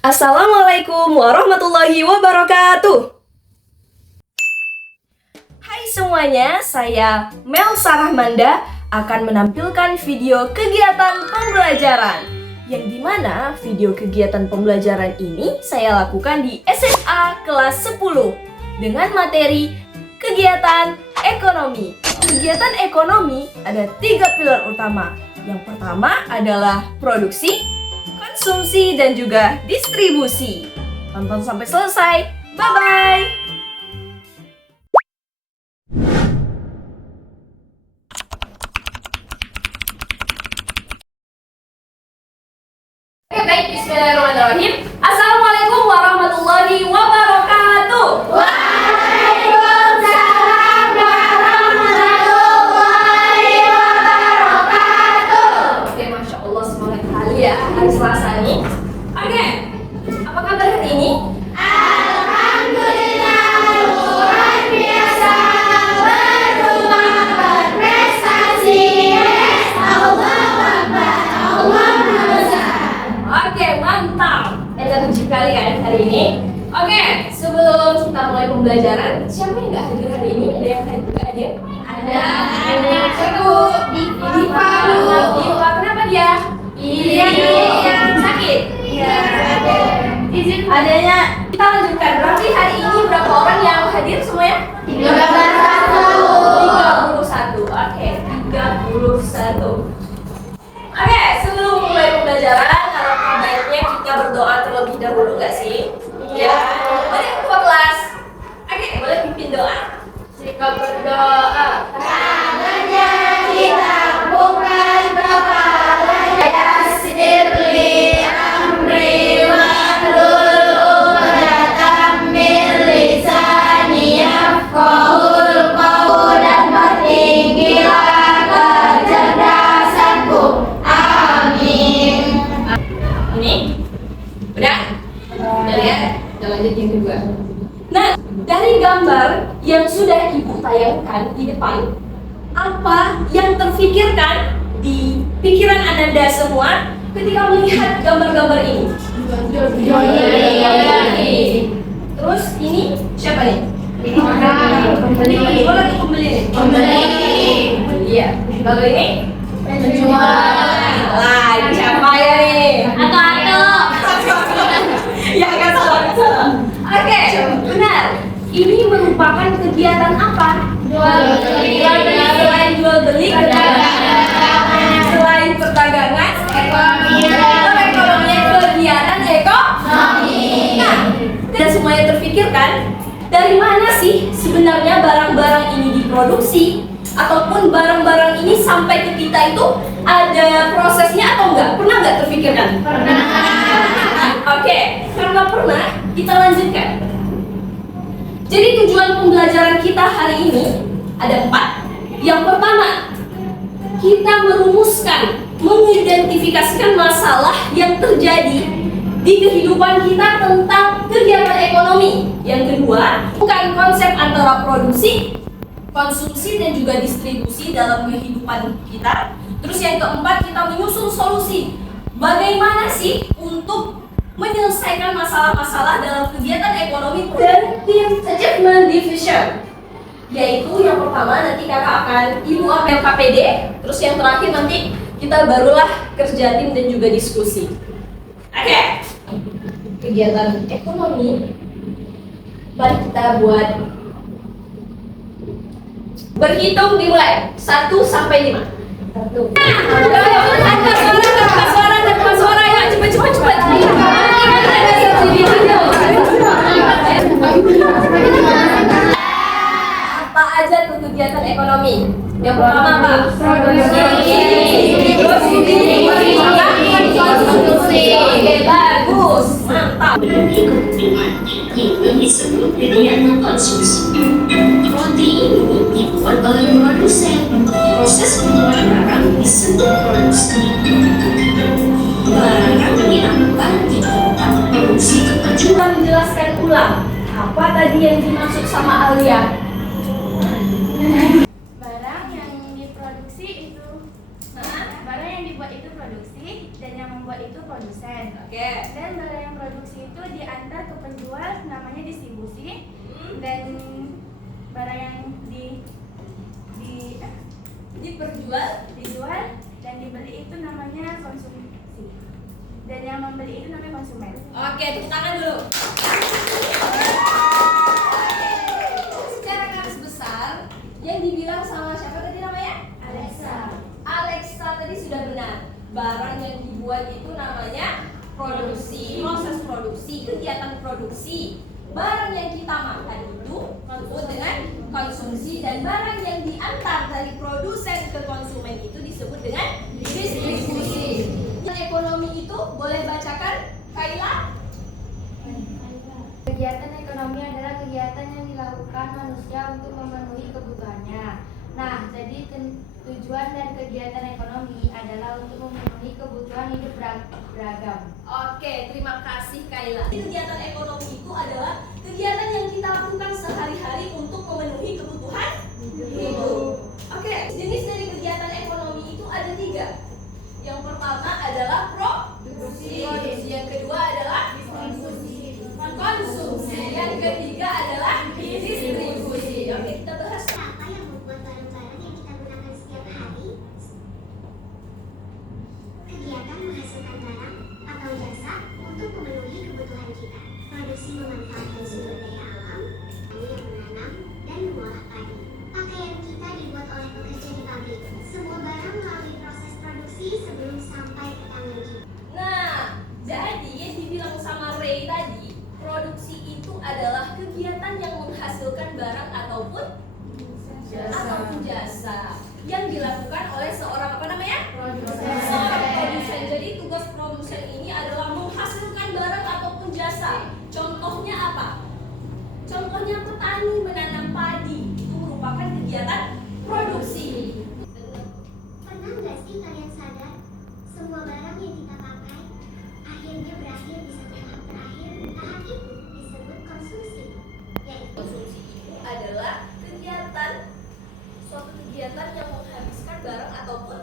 Assalamualaikum warahmatullahi wabarakatuh. Hai semuanya, saya Mel Sarahmanda akan menampilkan video kegiatan pembelajaran yang dimana video kegiatan pembelajaran ini saya lakukan di SMA kelas 10 dengan materi kegiatan ekonomi. Kegiatan ekonomi ada 3 pilar utama. Yang pertama adalah produksi, konsumsi, dan juga distribusi. Tonton sampai selesai. Bye-bye! Oke, baik. Bismillahirrahmanirrahim. Assalamualaikum warahmatullahi wabarakatuh. Waalaikumsalam warahmatullahi wabarakatuh. Oke, Masya Allah, semangat kali ya hari Selasa nih. Oke, apa kabar hari ini? Alhamdulillah luar biasa, berdoa berprestasi. Allahu Akbar, Allahu Akbar. Oke, mantap. Energi sekali kan hari ini. Oke, sebelum kita mulai pembelajaran, siapa yang nggak hadir hari ini? Ada yang nggak hadir? Ada. Satu. Diva. Diva, kenapa dia? Iya. Sakit? Iya. Izin adanya. Kita lanjutkan. Berarti hari ini berapa orang yang hadir semuanya? 31. Oke, 31. Oke, sebelum mulai pembelajaran, alangkah baiknya kita berdoa terlebih dahulu nggak sih? Iya. Boleh ketua kelas? Oke, boleh pimpin doa. Jika berdoa, tangannya kita bukan kepalanya. Yassirli amri wahlul 'uqdatam min lisani yafqahul qaul, dan bertinggilah kecerdasanku. Amin. Ini? Udah? Udah lihat? Kita lanjut yang kedua. Nah, dari gambar yang sudah Ibu tayangkan di depan, apa yang terfikirkan di pikiran Ananda semua ketika melihat gambar-gambar ini? Terus ini siapa nih? Pembeli. Oh, lagi pembeli nih. Iya. Lalu ini? Penjual. Lah, ini siapa ya nih? Atau Ya, kan salah. Oke, benar. Ini merupakan kegiatan apa? jual beli. Selain jual beli, selain perdagangan, ekonomi, kegiatan ekonomi. Nah, dan semuanya terfikirkan dari mana sih sebenarnya barang-barang ini diproduksi, ataupun barang-barang ini sampai ke kita itu ada prosesnya atau enggak? Pernah nggak terfikirkan? Pernah. Oke, karena pernah, kita lanjutkan. Jadi tujuan pembelajaran kita hari ini ada 4. Yang pertama, kita merumuskan, mengidentifikasikan masalah yang terjadi di kehidupan kita tentang kegiatan ekonomi. Yang kedua, bukan konsep antara produksi, konsumsi, dan juga distribusi dalam kehidupan kita. Terus yang keempat, kita menyusun solusi. Bagaimana sih untuk menyelesaikan masalah-masalah dalam kegiatan ekonomi dan tim achievement division, yaitu yang pertama nanti kakak akan ibu apel KPD, terus yang terakhir nanti kita barulah kerja tim dan juga diskusi. Oke, kegiatan ekonomi, mari kita buat berhitung, dimulai 1 sampai 5. 1. Tanpa suara ya, cepat. Apa aja tuh kegiatan ekonomi? Yang pertama apa? Konsumsi. Oke, bagus, mantap. Itu disebut kegiatan konsumsi. Roti ini dibuat oleh produsen. Proses pembuatan barang disebut produksi. Barang dilakukan di tempat produksi Coba menjelaskan ulang apa tadi yang dimaksud sama Alia? barang yang diproduksi itu barang yang yang dibuat itu produksi dan yang membuat itu produsen. Oke. Dan barang yang produksi itu diantar ke penjual namanya distribusi. Hmm. Dan barang yang dijual dan dibeli itu namanya konsumsi. Dan yang membeli itu namanya konsumen. Oke, tepuk tangan dulu. Secara garis besar yang dibilang sama siapa tadi namanya? Alexa tadi sudah benar. Barang yang dibuat itu namanya produksi, proses produksi, kegiatan produksi. Barang yang kita makan itu disebut dengan konsumsi, dan barang yang diantar dari produsen ke konsumen itu disebut dengan distribusi. Yang ekonomi itu boleh bacakan, Kaila? Kegiatan ekonomi adalah kegiatan yang dilakukan manusia untuk memenuhi kebutuhannya. Nah, jadi tujuan dan kegiatan ekonomi adalah untuk memenuhi kebutuhan hidup beragam. Oke, terima kasih Kaila. Kegiatan ekonomi itu adalah kegiatan yang kita lakukan sehari-hari untuk memenuhi kebutuhan hidup. Oke, jenis dari kegiatan ekonomi itu ada 3. Yang pertama adalah produksi. Yang kedua adalah konsumsi. Yang ketiga adalah distribusi. Oke, kita bahas. Apa yang membuat barang-barang yang kita gunakan setiap hari? Kegiatan menghasilkan barang atau jasa untuk memenuhi kebutuhan kita. Produksi memanfaatkan sumber daya alam, petani yang menanam dan mengolah padi. Pakaian kita dibuat oleh pekerja di pabrik. Semua barang melalui proses produksi sebelum sampai ke tangan kita. Nah, jadi yang dibilang sama Ray tadi, produksi itu adalah kegiatan yang menghasilkan barang ataupun jasa yang dilakukan oleh seorang apa namanya? Seorang produsen. Jadi tugas produsen ini adalah menghasilkan barang ataupun jasa. Contohnya apa? Contohnya petani menanam padi, itu merupakan kegiatan produksi. Pernah nggak sih kalian sadar semua barang yang kita pakai akhirnya berakhir di satu tahap terakhir? Tahap itu disebut konsumsi, yaitu Konsumsi itu adalah suatu kegiatan yang menghabiskan barang ataupun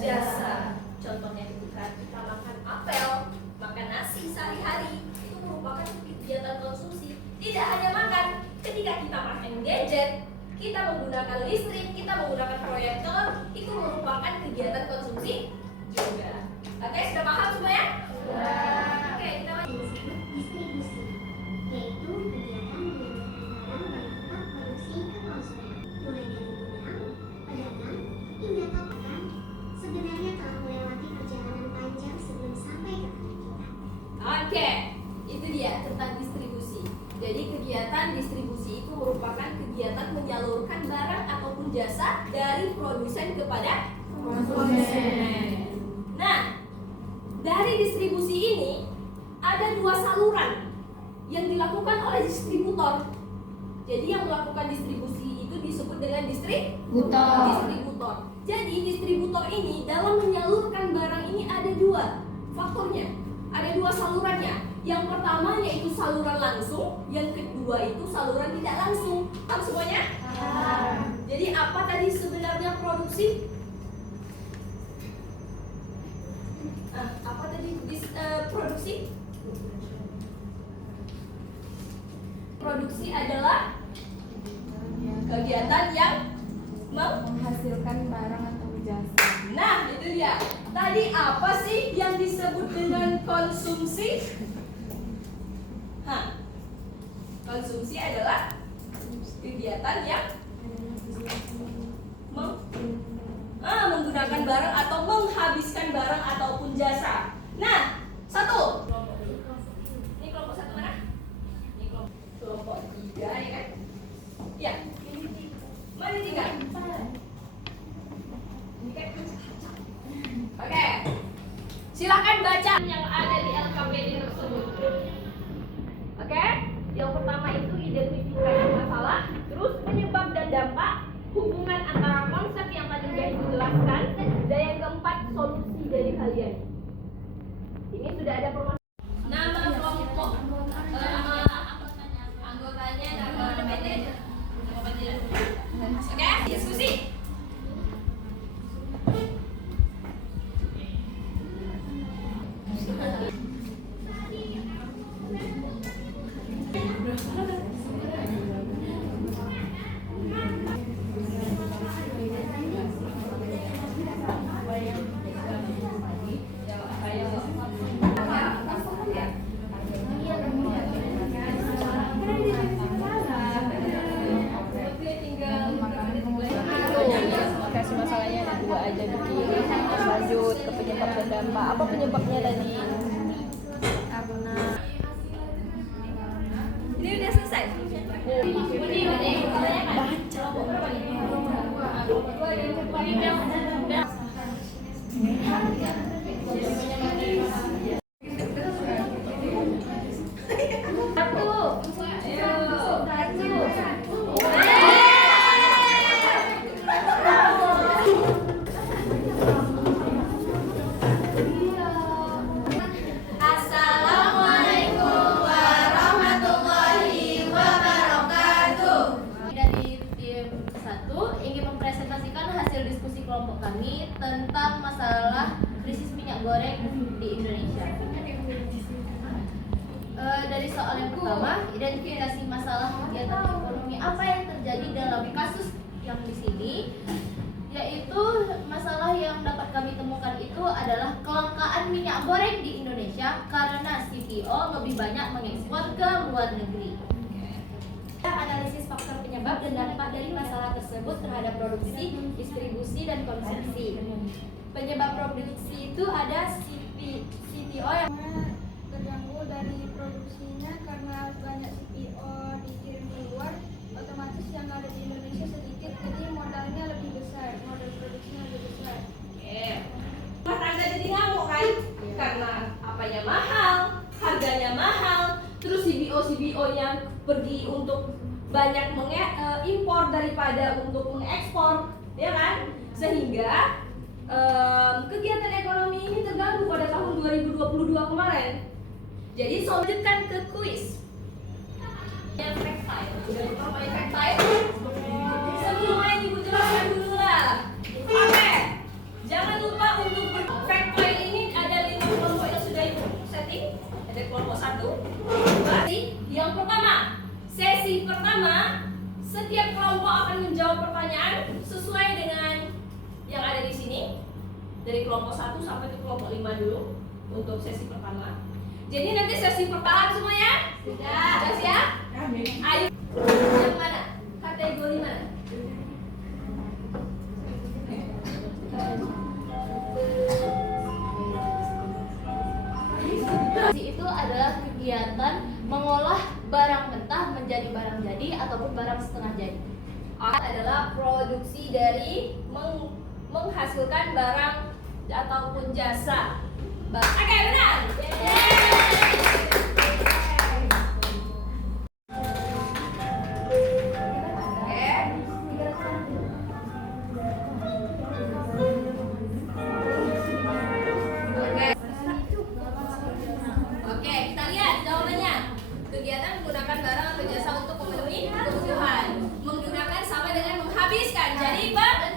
jasa. Contohnya ketika kita makan apel, makan nasi sehari-hari, itu merupakan kegiatan konsumsi. Tidak hanya makan, ketika kita makan gadget, kita menggunakan listrik, kita menggunakan proyektor, itu merupakan kegiatan konsumsi juga. Oke, sudah paham semuanya? Oke, kita lanjut. yang disebut distribusi, yaitu kegiatan mengantarkan barang dari tempat produksi ke konsumen, mulai dari gudang, pedagang, hingga tokokan. Sebenarnya telah melewati perjalanan panjang sebelum sampai ke tangan kita. Oke, itu dia tentang distribusi. Jadi kegiatan distribusi itu merupakan kegiatan menyalurkan barang ataupun jasa dari produsen kepada konsumen. Nah, dari distribusi ini ada 2 saluran yang dilakukan oleh distributor. Jadi yang melakukan distribusi itu disebut dengan distributor. Jadi distributor ini dalam menyalurkan barang ini ada 2 faktornya. Ada 2 salurannya. Yang pertama yaitu saluran langsung, yang kedua itu saluran tidak langsung. Paham semuanya? Jadi apa tadi sebenarnya produksi? Apa tadi produksi? Produksi adalah kegiatan yang Menghasilkan barang atau jasa. Nah, itu dia. Tadi apa sih yang disebut dengan konsumsi? Konsumsi adalah kegiatan yang menggunakan barang atau menghabiskan barang ataupun jasa. Nah, 1. Ini kelompok 1 mana? Ini kelompok 3 ya kan? Ya. Mana 3? Ini kan. Oke. Silakan baca yang ada di LKPD tersebut. Oke? Yang pertama itu identifikasi masalah, terus penyebab dan dampak, hubungan antara konsep yang tadi sudah dijelaskan, dan yang keempat solusi dari kalian. Ini sudah ada permasalahan. Nama kelompok anggotanya, nama PT. Oke, diskusi. dampak. Apa penyebabnya tadi? Karena Ini udah selesai. Assalamualaikum warahmatullahi wabarakatuh. Dari tim 1 ingin mempresentasikan hasil diskusi kelompok kami tentang masalah krisis minyak goreng di Indonesia. Dari soal yang pertama, identifikasi masalah kegiatan ekonomi apa yang terjadi dalam kasus yang di sini, yaitu masalah yang dapat kami temukan itu adalah kelangkaan minyak goreng di Indonesia karena CPO lebih banyak mengekspor ke luar negeri. Analisis faktor penyebab dan dampak dari masalah tersebut terhadap produksi, distribusi, dan konsumsi. Penyebab produksi itu ada CPO yang terganggu dari produksinya karena banyak CPO dikirim keluar, otomatis yang ada di Indonesia sedikit, jadi modalnya lebih besar, modal produksinya lebih besar. Oke. Rumah tangga jadi ngamuk kan? Karena apanya mahal, harganya mahal, terus CBO yang pergi untuk banyak mengimpor daripada untuk mengekspor, ya kan? Sehingga kegiatan ekonomi ini terganggu pada tahun 2022 kemarin. Jadi lanjutkan ke kuis. Yang fact file. Udah lupa main fact file? Sebelum main ibu jelaskan dulu lah. Oke. Jangan lupa untuk fact file ini ada 5 kelompok yang sudah ibu setting. Ada kelompok 1, 2, yang pertama. Sesi pertama, setiap kelompok akan menjawab pertanyaan sesuai dengan yang ada di sini. Dari kelompok 1 sampai ke kelompok 5 dulu untuk sesi pertama. Jadi nanti sesi pertama semuanya? Sudah siap? Ayo. Yang mana? Kategori mana? Itu adalah kegiatan mengolah barang mentah menjadi barang jadi ataupun barang setengah jadi. Adalah produksi dari menghasilkan barang ataupun jasa. Oke, benar. Oke, kita lihat jawabannya. Kegiatan menggunakan barang atau jasa untuk memenuhi kebutuhan. Menggunakan sama dengan menghabiskan. Jadi benar.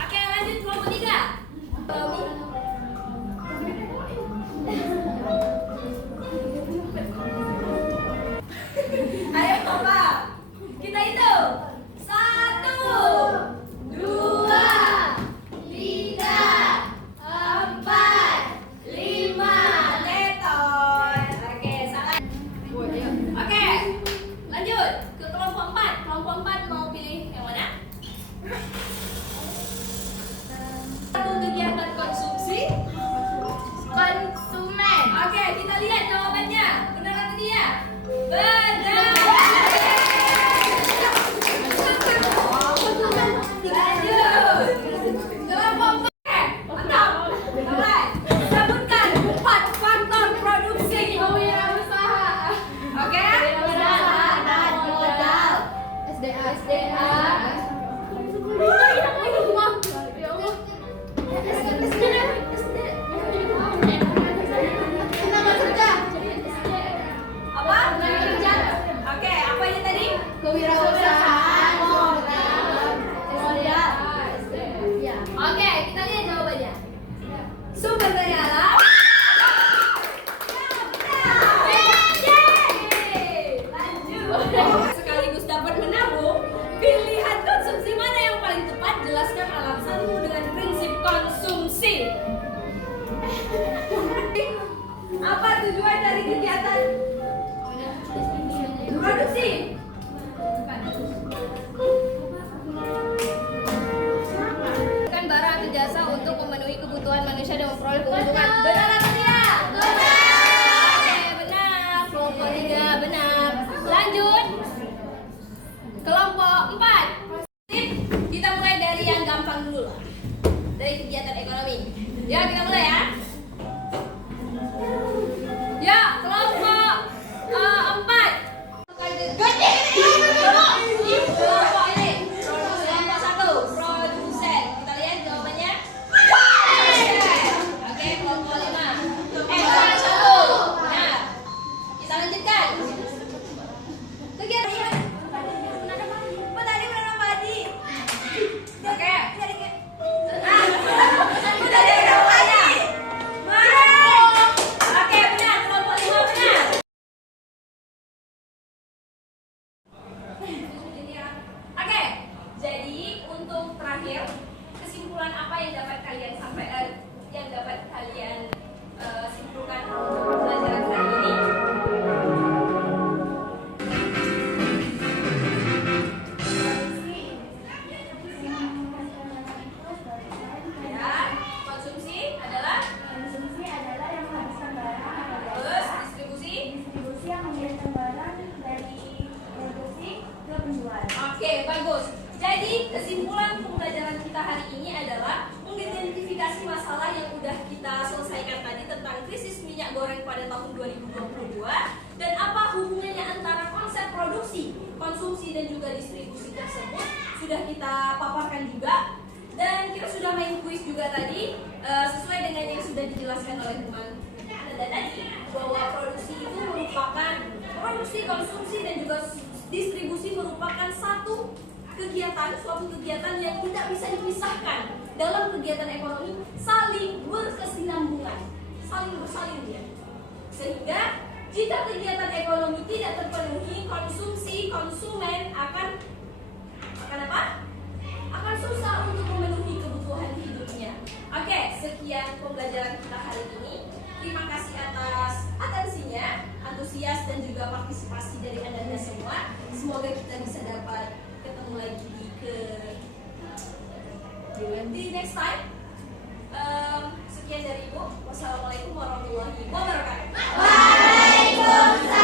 Oke, lanjut kelompok 3. Ayo Bapak. Kita hitung. 1, 2, 3, 4, 5. Tetot. Oke, salah. Oke, lanjut ke kelompok 4. Kelompok 4 mau pilih yang mana? Satu kegiatan konsumsi. Konsumen. Oke, kita lihat jawabannya. Benar atau tidak? Benar. Lanjut. Kelompok 4. Mantap. Alright. Sebutkan 4 faktor produksi kewirausahaan. Oke? Modal. SDA. Apa? Oke, apa ini tadi? Kewirausahaan, modal. Oke, kita lihat jawabannya. Sumbernya adalah lanjut. Sekaligus dapat menabung. Pilihan konsumsi mana yang paling tepat? Jelaskan alasanmu dengan prinsip konsumsi. Apa tujuan dari kegiatan produksi? Kan barang atau jasa Indonesia dan memperoleh keuntungan. Benar atau tidak? Oke, benar. Kelompok 3 benar. Lanjut. Kelompok 4. Kita mulai dari yang gampang dulu lah. Dari kegiatan ekonomi. Ya, kita mulai ya. Ya, kelompok 4. Kelompok ini. Kelompok 1, produsen. Kita lihat jawabannya. Oke, kelompok 5. Kelompok 1. Nah, kita lanjutkan. Kegiatan petani menanam padi. Oke. Petani menanam padi. Oke, benar. Kelompok 5 benar. Oke, jadi untuk terakhir kesimpulan apa yang dapat kalian simpulkan untuk pelajaran kali ini? Ya, konsumsi adalah yang menghabiskan barang atau terus distribusi. distribusi yang membiarkan barang dari produksi ke penjual. Oke, bagus. Jadi kesimpulan pembelajaran kita hari ini adalah mengidentifikasi masalah yang udah kita selesaikan tadi tentang krisis minyak goreng pada tahun 2022 dan apa hubungannya antara konsep produksi, konsumsi dan juga distribusi tersebut sudah kita paparkan juga, dan kita sudah main kuis juga tadi sesuai dengan yang sudah dijelaskan oleh teman Anda tadi bahwa produksi itu merupakan produksi, konsumsi dan juga distribusi merupakan suatu kegiatan yang tidak bisa dipisahkan dalam kegiatan ekonomi, saling berkesinambungan, saling bersalin ya. Sehingga jika kegiatan ekonomi tidak terpenuhi, konsumen akan apa? Akan susah untuk memenuhi kebutuhan hidupnya. Oke, sekian pembelajaran kita hari ini. Terima kasih atas atensinya, antusias dan juga partisipasi dari Anda semua. Semoga kita bisa dapat ketemu lagi di next time. Sekian dari Ibu. Wassalamualaikum warahmatullahi wabarakatuh. Waalaikumsalam.